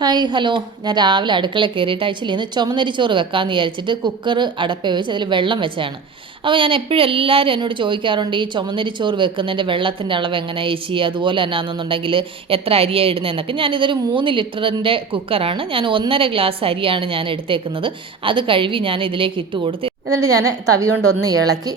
Hi hello. ഞാൻ രാവിലെ അടുക്കളയിൽ കയറിയിട്ട് ആക്ച്വലി ഇന്ന് ചുമന്നരി ചോറ് വെക്കാമെന്ന് വിചാരിച്ചിട്ട് കുക്കർ അടപ്പ വെച്ച് അതിൽ വെള്ളം വെച്ചാണ്. അപ്പോൾ ഞാൻ എപ്പോഴും എല്ലാവരും എന്നോട് ചോദിക്കാറുണ്ട്, ഈ ചുമന്നരി ചോറ് വെക്കുന്നതിൻ്റെ വെള്ളത്തിൻ്റെ അളവ് എങ്ങനെയാണ് ചേച്ചി, അതുപോലെ എന്നാണെന്നുണ്ടെങ്കിൽ എത്ര അരിയാണ് ഇടുന്നതെന്നൊക്കെ. ഞാനിതൊരു 3 ലിറ്ററിൻ്റെ കുക്കറാണ്. ഞാൻ 1.5 ഗ്ലാസ് അരിയാണ് ഞാൻ എടുത്തേക്കുന്നത്. അത് കഴുകി ഞാൻ ഇതിലേക്ക് ഇട്ട് കൊടുത്ത് എന്നിട്ട് ഞാൻ തവി കൊണ്ടൊന്ന്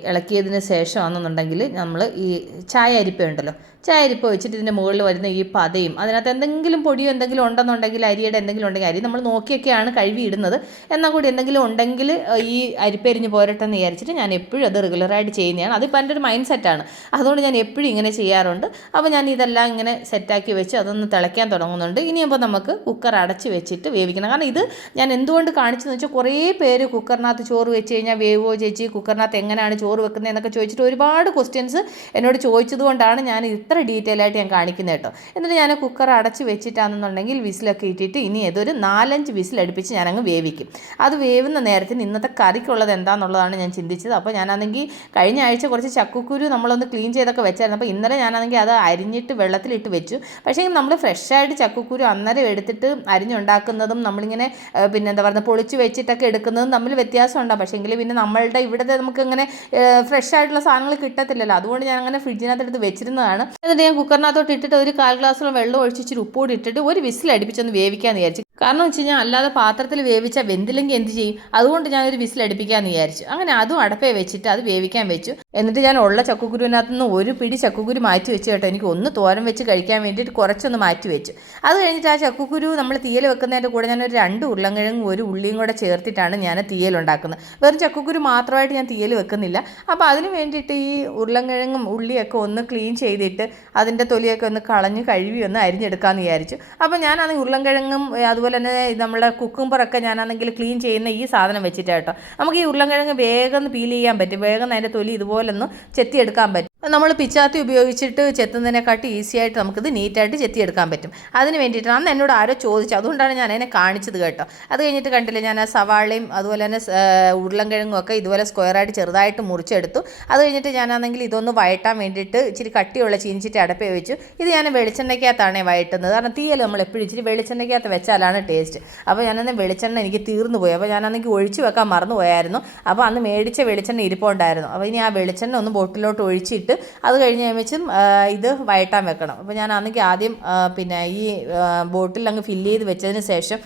ഇളക്കിയതിന് ശേഷമാണെന്നുണ്ടെങ്കിൽ നമ്മൾ ഈ ചായ അരിപ്പ ഉണ്ടല്ലോ, ചായ അരിപ്പ വെച്ചിട്ട് ഇതിൻ്റെ മുകളിൽ വരുന്ന ഈ പതയും അതിനകത്ത് എന്തെങ്കിലും പൊടിയോ എന്തെങ്കിലും ഉണ്ടെന്നുണ്ടെങ്കിൽ അരിയുടെ എന്തെങ്കിലും ഉണ്ടെങ്കിൽ അരി നമ്മൾ നോക്കിയൊക്കെയാണ് കഴുകി ഇടുന്നത്. എന്നാൽ കൂടി എന്തെങ്കിലും ഉണ്ടെങ്കിൽ ഈ അരിപ്പരിഞ്ഞ് പോരട്ടെ എന്ന് വിചാരിച്ചിട്ട് ഞാൻ എപ്പോഴും അത് റെഗുലറായിട്ട് ചെയ്യുന്നതാണ്. അതിപ്പോൾ എൻ്റെ ഒരു മൈൻഡ് സെറ്റാണ്. അതുകൊണ്ട് ഞാൻ എപ്പോഴും ഇങ്ങനെ ചെയ്യാറുണ്ട്. അപ്പോൾ ഞാൻ ഇതെല്ലാം ഇങ്ങനെ സെറ്റാക്കി വെച്ച് അതൊന്ന് തിളയ്ക്കാൻ തുടങ്ങുന്നുണ്ട്. ഇനിയിപ്പോൾ നമുക്ക് കുക്കർ അടച്ച് വെച്ചിട്ട് വേവിക്കണം. കാരണം ഇത് ഞാൻ എന്തുകൊണ്ട് കാണിച്ചെന്ന് വെച്ചാൽ കുറേ പേര് കുക്കറിനകത്ത് ചോറ് വെച്ച് കഴിഞ്ഞാൽ വേവോ ചേച്ചി, കുക്കറിനകത്ത് എങ്ങനെയാണ് ചോറ് വെക്കുന്നത് എന്നൊക്കെ ചോദിച്ചിട്ട് ഒരുപാട് ക്വസ്റ്റ്യൻസ് എന്നോട് ചോദിച്ചത് കൊണ്ടാണ് ഞാൻ ഇത്ര ഡീറ്റെയിൽ ആയിട്ട് ഞാൻ കാണിക്കുന്നത് കേട്ടോ. എന്നിട്ട് ഞാൻ കുക്കർ അടച്ച് വെച്ചിട്ടാണെന്നുണ്ടെങ്കിൽ വിസിലൊക്കെ ഇട്ടിട്ട് ഇനി ഇതൊരു 4-5 വിസിൽ അടുപ്പിച്ച് ഞാനങ്ങ് വേവിക്കും. അത് വേവുന്ന നേരത്തിന് ഇന്നത്തെ കറിക്കുള്ളത് എന്താണെന്നുള്ളതാണ് ഞാൻ ചിന്തിച്ചത്. അപ്പോൾ ഞാനാണെങ്കിൽ കഴിഞ്ഞ ആഴ്ച കുറച്ച് ചക്കക്കുരു നമ്മളൊന്ന് ക്ലീൻ ചെയ്തൊക്കെ വെച്ചായിരുന്നു. അപ്പോൾ ഇന്നലെ ഞാനാണെങ്കിൽ അത് അരിഞ്ഞിട്ട് വെള്ളത്തിലിട്ട് വെച്ചു. പക്ഷേ നമ്മൾ ഫ്രഷായിട്ട് ചക്കക്കുരു അന്നേരം എടുത്തിട്ട് അരിഞ്ഞുണ്ടാക്കുന്നതും നമ്മളിങ്ങനെ പിന്നെ എന്താ പറയുക പൊളിച്ച് വെച്ചിട്ടൊക്കെ എടുക്കുന്നതും തമ്മിൽ വ്യത്യാസം ഉണ്ടാകും. പക്ഷേങ്കിൽ പിന്നെ നമ്മളുടെ ഇവിടുത്തെ നമുക്കങ്ങനെ ഫ്രഷ് ആയിട്ടുള്ള സാധനങ്ങൾ കിട്ടത്തില്ലല്ലോ. അതുകൊണ്ട് ഞാൻ അങ്ങനെ ഫ്രിഡ്ജിനകത്ത് എടുത്ത് വെച്ചിരുന്നതാണ്. എന്നിട്ട് ഞാൻ കുക്കറിനകത്തോട്ട് ഇട്ടിട്ട് ഒരു 1/4 ഗ്ലാസ്സോളം വെള്ളം ഒഴിച്ചിട്ട് ഉപ്പോട് ഇട്ടിട്ട് ഒരു വിസിൽ അടുപ്പിച്ചൊന്ന് വേവിക്കാമെന്ന് വിചാരിച്ചു. കാരണം വെച്ച് കഴിഞ്ഞാൽ അല്ലാതെ പാത്രത്തിൽ വേവിച്ചാൽ വെന്തില്ലെങ്കിൽ എന്ത് ചെയ്യും, അതുകൊണ്ട് ഞാനൊരു വിസിൽ അടുപ്പിക്കാമെന്ന് വിചാരിച്ചു. അങ്ങനെ അതും അടപ്പേ വെച്ചിട്ട് അത് വേവിക്കാൻ വെച്ചു. എന്നിട്ട് ഞാൻ ഉള്ള ചക്കക്കുരുവിനകത്ത് നിന്ന് ഒരു പിടി ചക്കക്കുരു മാറ്റി വെച്ച് കേട്ടോ. എനിക്ക് ഒന്ന് തോരൻ വെച്ച് കഴിക്കാൻ വേണ്ടിയിട്ട് കുറച്ചൊന്ന് മാറ്റി വെച്ചു. അത് കഴിഞ്ഞിട്ട് ആ ചക്കക്കുരു നമ്മൾ തീയൽ വെക്കുന്നതിൻ്റെ കൂടെ ഞാനൊരു 2 ഉരുളൻകിഴങ്ങും ഒരു ഉള്ളിയും കൂടെ ചേർത്തിട്ടാണ് ഞാൻ തീയലുണ്ടാക്കുന്നത്. വെറും ചക്കക്കുരു മാത്രമായിട്ട് ഞാൻ തീയൽ വെക്കുന്നില്ല. അപ്പോൾ അതിന് വേണ്ടിയിട്ട് ഈ ഉരുളൻകിഴങ്ങും ഉള്ളിയൊക്കെ ഒന്ന് ക്ലീൻ ചെയ്തിട്ട് അതിൻ്റെ തൊലിയൊക്കെ ഒന്ന് കളഞ്ഞ് കഴുകി ഒന്ന് അരിഞ്ഞെടുക്കാമെന്ന് വിചാരിച്ചു. അപ്പോൾ ഞാനാണെങ്കിൽ ഉരുളൻകിഴങ്ങും അതുപോലെ തന്നെ നമ്മളെ കുക്കുംബറൊക്കെ ഞാനാണെങ്കിൽ ക്ലീൻ ചെയ്യുന്ന ഈ സാധനം വെച്ചിട്ട് കേട്ടോ. നമുക്ക് ഈ ഉരുളൻകിഴങ്ങ് വേഗം പീൽ ചെയ്യാൻ പറ്റും, വേഗം അതിൻ്റെ തൊലി ഇതുപോലൊന്ന് ചെത്തിയെടുക്കാൻ പറ്റും. നമ്മൾ പിച്ചാത്തി ഉപയോഗിച്ചിട്ട് ചെത്തുന്നതിനെക്കാട്ടി ഈസി ആയിട്ട് നമുക്കിത് നീറ്റായിട്ട് ചെത്തിയെടുക്കാൻ പറ്റും. അതിന് വേണ്ടിയിട്ടാണ് അന്ന് എന്നോട് ആരോ ചോദിച്ചത്, അതുകൊണ്ടാണ് ഞാൻ അതിനെ കാണിച്ചത് കേട്ടോ. അത് കഴിഞ്ഞിട്ട് കണ്ടില്ലേ, ഞാൻ ആ സവാളയും അതുപോലെ തന്നെ ഉരുളൻകിഴങ്ങും ഒക്കെ ഇതുപോലെ സ്ക്വയറായിട്ട് ചെറുതായിട്ട് മുറിച്ചെടുത്തു. അത് കഴിഞ്ഞിട്ട് ഞാനാണെങ്കിൽ ഇതൊന്ന് വഴറ്റാൻ വേണ്ടിയിട്ട് ഇച്ചിരി കട്ടിയുള്ള ചീനിച്ചിട്ട് അടപ്പേ വെച്ചു. ഇത് ഞാൻ വെളിച്ചെണ്ണയ്ക്കകത്താണ് വഴറ്റുന്നത്. കാരണം തീയൽ നമ്മൾ എപ്പോഴും ഇച്ചിരി വെളിച്ചെണ്ണയ്ക്കകത്ത് വെച്ചാലാണ് ടേസ്റ്റ്. അപ്പോൾ ഞാനന്ന് വെളിച്ചെണ്ണ എനിക്ക് തീർന്നു പോയി. അപ്പോൾ ഞാനാണെങ്കിൽ ഒഴിച്ച് വെക്കാൻ മറന്നു പോയായിരുന്നു. അപ്പോൾ അന്ന് മേടിച്ച വെളിച്ചെണ്ണ ഇരിപ്പുണ്ടായിരുന്നു. അപ്പോൾ ഇനി ആ വെളിച്ചെണ്ണ ഒന്ന് ബോട്ടിലോട്ട് ഒഴിച്ചിട്ട് അത് കഴിഞ്ഞ് കഴിയുമ്പം ഇത് വഴറ്റാൻ വെക്കണം. അപ്പോൾ ഞാൻ അന്നെങ്കിൽ ആദ്യം പിന്നെ ഈ ബോട്ടിൽ അങ്ങ് ഫില്ല് ചെയ്ത് വെച്ചതിന് ശേഷം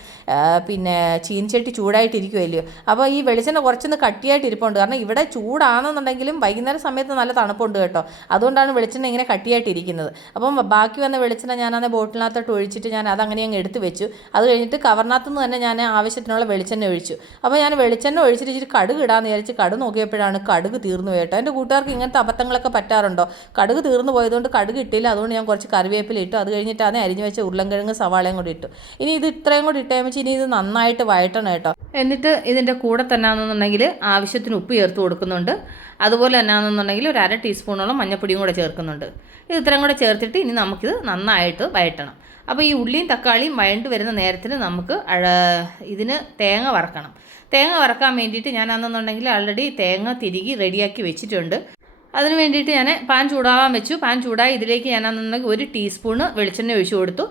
പിന്നെ ചീനിച്ചട്ടി ചൂടായിട്ടിരിക്കുമല്ലയോ, അപ്പോൾ ഈ വെളിച്ചെണ്ണ കുറച്ചൊന്ന് കട്ടിയായിട്ട് ഇരിപ്പുണ്ട്. കാരണം ഇവിടെ ചൂടാണെന്നുണ്ടെങ്കിലും വൈകുന്നേരം സമയത്ത് നല്ല തണുപ്പുണ്ട് കേട്ടോ. അതുകൊണ്ടാണ് വെളിച്ചെണ്ണ ഇങ്ങനെ കട്ടിയായിട്ടിരിക്കുന്നത്. അപ്പം ബാക്കി വന്ന വെളിച്ചെണ്ണ ഞാനത് ബോട്ടിനകത്തോട്ട് ഒഴിച്ചിട്ട് ഞാൻ അതങ്ങനെ അങ്ങ് എടുത്ത് വെച്ചു. അത് കഴിഞ്ഞിട്ട് കവറിനകത്തു നിന്ന് തന്നെ ഞാൻ ആവശ്യത്തിനുള്ള വെളിച്ചെണ്ണ ഒഴിച്ചു. അപ്പോൾ ഞാൻ വെളിച്ചെണ്ണ ഒഴിച്ചിട്ട് ഇച്ചിരി കടുക് ഇടാമെന്ന് വിചാരിച്ച് കടുക് നോക്കിയപ്പോഴാണ് കടുക് തീർന്നു കേട്ടോ. എൻ്റെ കൂട്ടുകാർക്ക് ഇങ്ങനത്തെ അബദ്ധങ്ങളൊക്കെ പറ്റാറുണ്ടോ? കടുക് തീർന്നു പോയതുകൊണ്ട് കടുക് ഇട്ടില്ല. അതുകൊണ്ട് ഞാൻ കുറച്ച് കറിവേപ്പില ഇട്ടു. അത് കഴിഞ്ഞിട്ടാണ് അരിഞ്ഞു വെച്ച ഉരുളൻകിഴങ്ങ് സവാളയും കൂടി ഇട്ടു. ഇനി ഇത് ഇത്രയും കൂടി ഇട്ടേമിച്ച് ഇനി ഇത് നന്നായിട്ട് വഴറ്റണം കേട്ടോ. എന്നിട്ട് ഇതിൻ്റെ കൂടെ തന്നെ ആണെന്നുണ്ടെങ്കിൽ ആവശ്യത്തിന് ഉപ്പ് ചേർത്ത് കൊടുക്കുന്നുണ്ട്. അതുപോലെ തന്നെ ആണെന്നുണ്ടെങ്കിൽ ഒരു 1/2 ടീസ്പൂണോളം മഞ്ഞൾപ്പൊടിയും കൂടെ ചേർക്കുന്നുണ്ട്. ഇത് ഇത്രയും കൂടെ ചേർത്തിട്ട് ഇനി നമുക്കിത് നന്നായിട്ട് വഴറ്റണം. അപ്പോൾ ഈ ഉള്ളിയും തക്കാളിയും വഴണ്ട് വരുന്ന നേരത്തിന് നമുക്ക് ഇതിന് തേങ്ങ വറക്കണം. തേങ്ങ വറക്കാൻ വേണ്ടിയിട്ട് ഞാനാണെന്നുണ്ടെങ്കിൽ ആൾറെഡി തേങ്ങ തിരികെ റെഡിയാക്കി വെച്ചിട്ടുണ്ട്. അതിന് വേണ്ടിയിട്ട് ഞാൻ പാൻ ചൂടാവാൻ വെച്ചു. പാൻ ചൂടായി ഇതിലേക്ക് ഞാനാണെന്നുണ്ടെങ്കിൽ 1 ടീസ്പൂണ് വെളിച്ചെണ്ണ ഒഴിച്ചു കൊടുത്തു.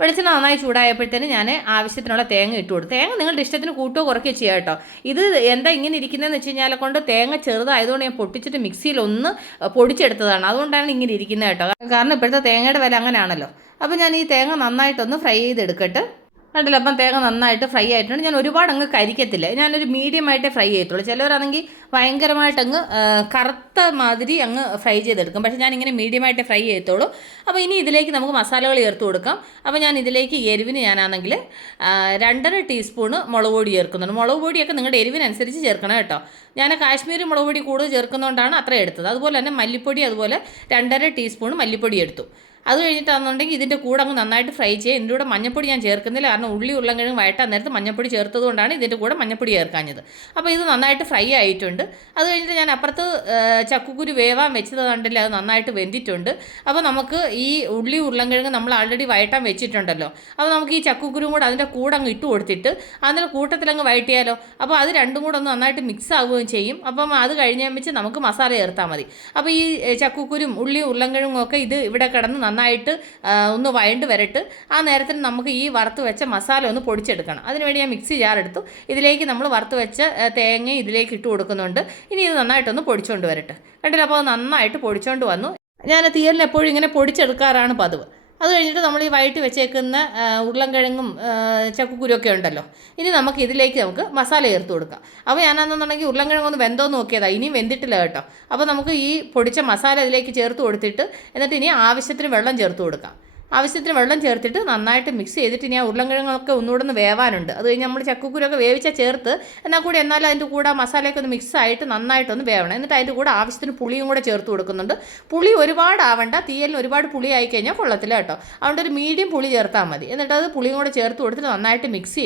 വെളിച്ചെണ്ണ നന്നായി ചൂടായപ്പോഴത്തേന് ഞാൻ ആവശ്യത്തിനുള്ള തേങ്ങ ഇട്ട് കൊടുത്തു. തേങ്ങ നിങ്ങളുടെ ഇഷ്ടത്തിന് കൂട്ടുകയോ കുറയ്ക്കുകയോ ചെയ്യാം കേട്ടോ. ഇത് എന്താ ഇങ്ങനെ ഇരിക്കുന്നതെന്ന് വെച്ച് കഴിഞ്ഞാൽ കൊണ്ട് തേങ്ങ ചെറുതായതുകൊണ്ട് ഞാൻ പൊട്ടിച്ചിട്ട് മിക്സിയിൽ ഒന്ന് പൊടിച്ചെടുത്തതാണ്. അതുകൊണ്ടാണ് ഇങ്ങനെ ഇരിക്കുന്നത് കേട്ടോ. കാരണം ഇപ്പോഴത്തെ തേങ്ങയുടെ വില അങ്ങനെയാണല്ലോ. അപ്പോൾ ഞാൻ ഈ തേങ്ങ നന്നായിട്ടൊന്ന് ഫ്രൈ ചെയ്തെടുക്കട്ടെ. കണ്ടില്ല, അപ്പം തേങ്ങ നന്നായിട്ട് ഫ്രൈ ആയിട്ടുണ്ട്. ഞാൻ ഒരുപാട് അങ്ങ് കരിക്കത്തില്ല, ഞാനൊരു മീഡിയമായിട്ടേ ഫ്രൈ ചെയ്യത്തുള്ളൂ. ചിലവരാണെങ്കിൽ ഭയങ്കരമായിട്ടങ്ങ് കറുത്ത മാതിരി അങ്ങ് ഫ്രൈ ചെയ്തെടുക്കും. പക്ഷേ ഞാനിങ്ങനെ മീഡിയമായിട്ടേ ഫ്രൈ ചെയ്യത്തുള്ളൂ. അപ്പോൾ ഇനി ഇതിലേക്ക് നമുക്ക് മസാലകൾ ചേർത്ത് കൊടുക്കാം. അപ്പോൾ ഞാൻ ഇതിലേക്ക് എരിവിന് ഞാനാണെങ്കിൽ 2.5 ടീസ്പൂണ് മുളക് പൊടി ചേർക്കുന്നുണ്ട്. മുളക് പൊടിയൊക്കെ നിങ്ങളുടെ എരിവിനനുസരിച്ച് ചേർക്കണം കേട്ടോ. ഞാൻ കാശ്മീരി മുളക് പൊടി കൂടുതൽ ചേർക്കുന്നതുകൊണ്ടാണ് അത്ര എടുത്തത്. അതുപോലെ തന്നെ മല്ലിപ്പൊടി അതുപോലെ 2.5 ടീസ്പൂണ് മല്ലിപ്പൊടി എടുത്തു. അത് കഴിഞ്ഞിട്ടാണെന്നുണ്ടെങ്കിൽ ഇതിൻ്റെ കൂടെ അങ്ങ് നന്നായിട്ട് ഫ്രൈ ചെയ്യുക. ഇതിൻ്റെ കൂടെ മഞ്ഞപ്പൊടി ഞാൻ ചേർക്കുന്നില്ല, കാരണം ഉള്ളി ഉരുളൻകിഴങ്ങ് വഴറ്റാൻ നേരത്ത് മഞ്ഞപ്പൊടി ചേർത്തതുകൊണ്ടാണ് ഇതിൻ്റെ കൂടെ മഞ്ഞപ്പൊടി ചേർക്കാഞ്ഞത്. അപ്പോൾ ഇത് നന്നായിട്ട് ഫ്രൈ ആയിട്ടുണ്ട്. അത് കഴിഞ്ഞിട്ട് ഞാൻ അപ്പുറത്ത് ചക്കക്കുരു വേവാൻ വെച്ചത് കണ്ടില്ല, അത് നന്നായിട്ട് വെന്തിട്ടുണ്ട്. അപ്പോൾ നമുക്ക് ഈ ഉള്ളി ഉരുളൻകിഴങ്ങ് നമ്മൾ ആൾറെഡി വഴറ്റാൻ വെച്ചിട്ടുണ്ടല്ലോ. അപ്പോൾ നമുക്ക് ഈ ചക്കക്കുരും കൂടെ അതിൻ്റെ കൂടെ അങ്ങ് ഇട്ട് കൊടുത്തിട്ട് അതിൻ്റെ കൂട്ടത്തിലങ്ങ് വഴറ്റിയാലോ. അപ്പോൾ അത് രണ്ടും കൂടെ ഒന്ന് നന്നായിട്ട് മിക്സ് ആവുകയും ചെയ്യും. അപ്പം അത് കഴിഞ്ഞ് വെച്ച് നമുക്ക് മസാല ചേർത്താൽ മതി. അപ്പോൾ ഈ ചക്കക്കുരും ഉള്ളി ഉരുളൻകിഴങ്ങും ഒക്കെ ഇത് ഇവിടെ കിടന്ന് നന്നായിട്ട് ഒന്ന് വഴണ്ട് വരട്ട്. ആ നേരത്തിന് നമുക്ക് ഈ വറുത്ത് വെച്ച മസാല ഒന്ന് പൊടിച്ചെടുക്കണം. അതിനുവേണ്ടി ഞാൻ മിക്സി ജാർ എടുത്തു. ഇതിലേക്ക് നമ്മൾ വറുത്ത് വെച്ച തേങ്ങ ഇതിലേക്ക് ഇട്ട് കൊടുക്കുന്നുണ്ട്. ഇനി ഇത് നന്നായിട്ടൊന്ന് പൊടിച്ചുകൊണ്ട് വരട്ടെ. കണ്ടില്ല, അപ്പോൾ അത് നന്നായിട്ട് പൊടിച്ചുകൊണ്ട് വന്നു. ഞാൻ തീയലിന് എപ്പോഴും ഇങ്ങനെ പൊടിച്ചെടുക്കാറാണ് പതിവ്. അത് കഴിഞ്ഞിട്ട് നമ്മൾ ഈ വഴറ്റി വെച്ചേക്കുന്ന ഉരുളൻകിഴങ്ങും ചക്കക്കുരുവൊക്കെ ഉണ്ടല്ലോ, ഇനി നമുക്ക് മസാല ചേർത്ത് കൊടുക്കാം. അപ്പോൾ ഞാനെന്നുണ്ടെങ്കിൽ ഉരുളൻകിഴങ്ങൊന്ന് വെന്തോന്ന് നോക്കിയതാണ്, ഇനിയും വെന്തിട്ടില്ല കേട്ടോ. അപ്പോൾ നമുക്ക് ഈ പൊടിച്ച മസാല ഇതിലേക്ക് ചേർത്ത് കൊടുത്തിട്ട് എന്നിട്ട് ഇനി ആവശ്യത്തിന് വെള്ളം ചേർത്ത് കൊടുക്കാം. ആവശ്യത്തിന് വെള്ളം ചേർത്തിട്ട് നന്നായിട്ട് മിക്സ് ചെയ്തിട്ട് ഇനി ആ ഉരുളൻകിഴങ്ങൊക്കെ ഒന്നുകൂടെ ഒന്ന് വേവാനുണ്ട്. അത് കഴിഞ്ഞ് നമ്മൾ ചക്കക്കുരുവൊക്കെ വേവിച്ചാൽ ചേർത്ത് എന്നാലും അതിൻ്റെ കൂടെ മസാലയൊക്കെ ഒന്ന് മിക്സ് ആയിട്ട് നന്നായിട്ടൊന്ന് വേവണം. എന്നിട്ട് അതിൻ്റെ കൂടെ ആവശ്യത്തിന് പുളിയും കൂടെ ചേർത്ത് കൊടുക്കുന്നുണ്ട്. പുളി ഒരുപാട് ആവണ്ട, തീയലിന് ഒരുപാട് പുളി ആയി കഴിഞ്ഞാൽ കൊള്ളത്തില്ല കേട്ടോ. അതുകൊണ്ട് ഒരു മീഡിയം പുളി ചേർത്താൽ മതി. എന്നിട്ട് അത് പുളിയും കൂടെ ചേർത്ത് കൊടുത്തിട്ട് നന്നായിട്ട് മിക്സ്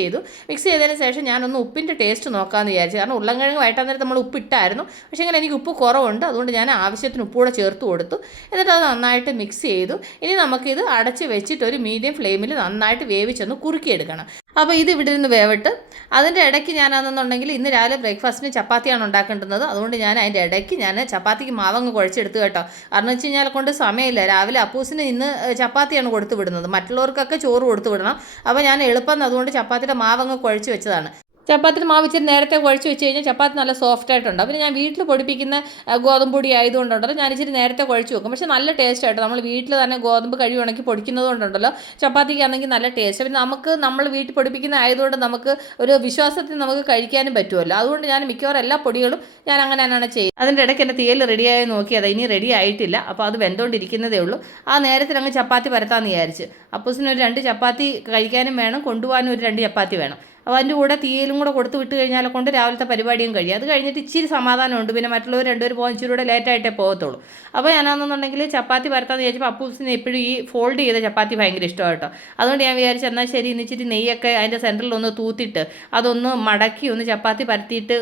ചെയ്തതിന് ശേഷം ഞാനൊന്ന് ഉപ്പിൻ്റെ ടേസ്റ്റ് നോക്കാമെന്ന് വിചാരിച്ചു. കാരണം ഉരുളൻകിഴങ്ങ് വഴറ്റാൻ നേരത്ത് നമ്മൾ ഉപ്പിട്ടായിരുന്നു, പക്ഷേ ഇങ്ങനെ എനിക്ക് ഉപ്പ് കുറവുണ്ട്. അതുകൊണ്ട് ഞാൻ ആവശ്യത്തിന് ഉപ്പ് കൂടെ ചേർത്ത് കൊടുത്തു. എന്നിട്ട് അത് നന്നായിട്ട് മിക്സ് ചെയ്തു. ഇനി നമുക്കിത് വെച്ചിട്ട് ഒരു മീഡിയം ഫ്ലെയിമിൽ നന്നായിട്ട് വേവിച്ചൊന്ന് കുറുക്കിയെടുക്കണം. അപ്പോൾ ഇത് ഇവിടെ നിന്ന് വേവിട്ട് അതിൻ്റെ ഇടയ്ക്ക് ഞാനാണെന്നുണ്ടെങ്കിൽ ഇന്ന് രാവിലെ ബ്രേക്ക്ഫാസ്റ്റിന് ചപ്പാത്തിയാണ് ഉണ്ടാക്കേണ്ടുന്നത്. അതുകൊണ്ട് ഞാൻ അതിൻ്റെ ഇടയ്ക്ക് ചപ്പാത്തിക്ക് മാവങ്ങ് കുഴച്ചെടുത്തു കേട്ടോ. കാരണം വെച്ച് കഴിഞ്ഞാൽ കൊണ്ട് സമയമില്ല. രാവിലെ അപ്പൂസിന് ഇന്ന് ചപ്പാത്തിയാണ് കൊടുത്തു വിടുന്നത്, മറ്റുള്ളവർക്കൊക്കെ ചോറ് കൊടുത്തു വിടണം. അപ്പോൾ ഞാൻ എളുപ്പം അതുകൊണ്ട് ചപ്പാത്തിയുടെ മാവങ്ങ് കുഴച്ച് വെച്ചതാണ്. ചപ്പാത്തിൻ്റെ മാവ് ഇച്ചിരി നേരത്തെ കുഴച്ച് വെച്ച് കഴിഞ്ഞാൽ ചപ്പാത്തി നല്ല സോഫ്റ്റ് ആയിട്ടുണ്ട്. പിന്നെ ഞാൻ വീട്ടിൽ പൊടിപ്പിക്കുന്ന ഗോതമ്പ് പൊടി ആയതുകൊണ്ടുണ്ടല്ലോ ഞാൻ ഇച്ചിരി നേരത്തെ കുഴച്ച് വെക്കും. പക്ഷേ നല്ല ടേസ്റ്റ് ആയിട്ട് നമ്മൾ വീട്ടിൽ തന്നെ ഗോതമ്പ് കഴിവ് ഉണക്കി പൊടിക്കുന്നത് കൊണ്ടുണ്ടല്ലോ ചപ്പാത്തിക്കാണെങ്കിൽ നല്ല ടേസ്റ്റ്. പിന്നെ നമ്മൾ വീട്ടിൽ പൊടിപ്പിക്കുന്ന ആയതുകൊണ്ട് നമുക്ക് ഒരു വിശ്വാസത്തിൽ നമുക്ക് കഴിക്കാനും പറ്റുമല്ലോ. അതുകൊണ്ട് ഞാൻ മിക്കവാറും എല്ലാ പൊടികളും ഞാൻ അങ്ങനെ തന്നെയാണ് ചെയ്യുന്നത്. അതിൻ്റെ ഇടയ്ക്ക് എൻ്റെ തീയൽ റെഡിയായി നോക്കിയത്, ഇനി റെഡി ആയിട്ടില്ല. അപ്പോൾ അത് വെന്തുകൊണ്ടിരിക്കുന്നതേ ഉള്ളൂ. ആ നേരത്തിൽ അങ്ങ് ചപ്പാത്തി പരത്താമെന്ന് വിചാരിച്ച്. അപ്പൂസിനൊരു 2 ചപ്പാത്തി കഴിക്കാനും വേണം, കൊണ്ടുപോകാനും ഒരു 2 ചപ്പാത്തി വേണം. അപ്പോൾ അതിൻ്റെ കൂടെ തീയലും കൂടെ കൊടുത്ത് വിട്ട് കഴിഞ്ഞാൽ കൊണ്ട് രാവിലത്തെ പരിപാടിയും കഴിയും. അത് കഴിഞ്ഞിട്ട് ഇച്ചിരി സമാധാനമുണ്ട്. പിന്നെ മറ്റുള്ളവർ 2 പേര് പോകാൻ ഇച്ചിരി കൂടെ ലേറ്റായിട്ടേ പോകത്തുള്ളൂ. അപ്പോൾ ഞാനാണെന്നുണ്ടെങ്കിൽ ചപ്പാത്തി പരത്താന്ന് വിചാരിച്ചപ്പോൾ അപ്പൂസിന് എപ്പോഴും ഈ ഫോൾഡ് ചെയ്ത ചപ്പാത്തി ഭയങ്കര ഇഷ്ടമാണ് കേട്ടോ. അതുകൊണ്ട് ഞാൻ വിചാരിച്ചു എന്നാൽ ശരി ഇന്ന് ഇച്ചിരി നെയ്യൊക്കെ അതിൻ്റെ സെൻറ്ററിൽ ഒന്ന് തൂത്തിട്ട് അതൊന്ന് മടക്കി ഒന്ന് ചപ്പാത്തി പരത്തിയിട്ട്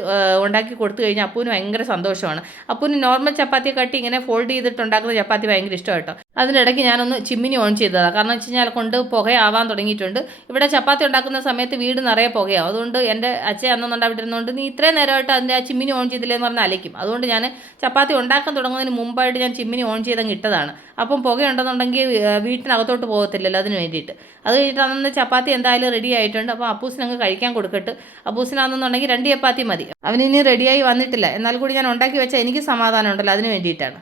ഉണ്ടാക്കി കൊടുത്തു കഴിഞ്ഞാൽ അപ്പൂന് ഭയങ്കര സന്തോഷമാണ്. അപ്പൂന് നോർമൽ ചപ്പാത്തിയെ കാട്ടി ഇങ്ങനെ ഫോൾഡ് ചെയ്തിട്ട് ഉണ്ടാക്കുന്ന ചപ്പാത്തി ഭയങ്കര ഇഷ്ടമാണ് കേട്ടോ. അതിനിടയ്ക്ക് ഞാനൊന്ന് ചിമ്മിനി ഓൺ ചെയ്തതാണ്. കാരണം വെച്ച് കഴിഞ്ഞാൽ കൊണ്ട് പുകയാവാൻ തുടങ്ങിയിട്ടുണ്ട്. ഇവിടെ ചപ്പാത്തി ഉണ്ടാക്കുന്ന സമയത്ത് വീട് നിറയെ പുകയാവും. അതുകൊണ്ട് എൻ്റെ അച്ഛൻ അന്നൊന്നും അവിടെ ഇരുന്നുകൊണ്ട് നീ ഇത്രയും നേരമായിട്ട് അതിൻ്റെ ആ ചിമ്മിനി ഓൺ ചെയ്തില്ലെന്ന് പറഞ്ഞാൽ അലയ്ക്കും. അതുകൊണ്ട് ഞാൻ ചപ്പാത്തി ഉണ്ടാക്കാൻ തുടങ്ങുന്നതിന് മുമ്പായിട്ട് ഞാൻ ചിമ്മിനി ഓൺ ചെയ്തങ്ങ് ഇട്ടതാണ്. അപ്പം പുകയുണ്ടെന്നുണ്ടെങ്കിൽ വീട്ടിനകത്തോട്ട് പോകത്തില്ലല്ലോ, അതിന് വേണ്ടിയിട്ട്. അത് കഴിഞ്ഞിട്ട് അന്ന് ചപ്പാത്തി എന്തായാലും റെഡി ആയിട്ടുണ്ട്. അപ്പോൾ അപ്പൂസിനങ്ങ് കഴിക്കാൻ കൊടുക്കട്ട്. അപ്പൂസിനാണെന്നുണ്ടെങ്കിൽ 2 ചപ്പാത്തി മതി. അവനിനി റെഡിയായി വന്നിട്ടില്ല, എന്നാൽ കൂടി ഞാൻ ഉണ്ടാക്കി വെച്ചാൽ എനിക്ക് സമാധാനം ഉണ്ടല്ലോ, അതിന് വേണ്ടിയിട്ടാണ്.